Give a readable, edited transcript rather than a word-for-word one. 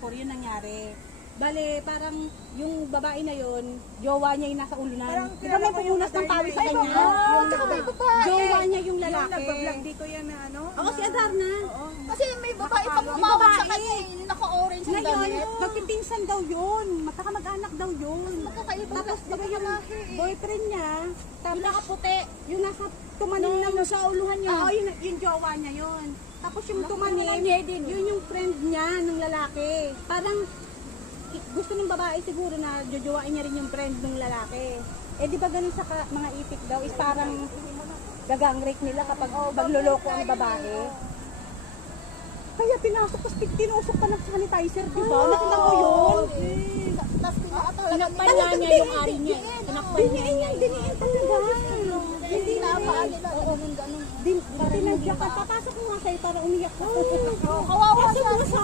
Singapore, yun nangyari. Bale, parang yung babae na yun, jowa niya yung nasa ulunan. Di ba may pumunas ng pawis sa kanya? Jowa niya yung lalaki. Yung nagpa-vlog dito yan na ano? Oo, si Adarna. Kasi may babae pa pumawag sa kanya, naka-orange ang Ngayon, damit. magpipinsan daw yun. Magkakamag-anak daw yun. Magkakaiba Tapos, di ba yung boyfriend niya, tapos Yung nakaputi. yung nasa tumanim ng Sa uluhan niya. Oo, yung jowa niya yun. Tapos yung tumanim, yun yung friend niya ng lalaki. Parang gusto ng babae siguro na jojowain niya rin yung friend ng lalaki. Eh di ba ganun sa mga itik daw is parang gagang rape nila kapag magloloko ang babae. Kaya pinasok, tapos tinusok pa ng sanitizer, di ba? Nakita ko yun. Tapos pinakatalaga Tinakpan niya yung ari niya. Tinakpan niya. Diniin talaga. Hindi na paan nila. Ganun. Tinadyakan. Papasok ko nga sa'yo para umiyak ka. Kawawa Kasi siya. mo sa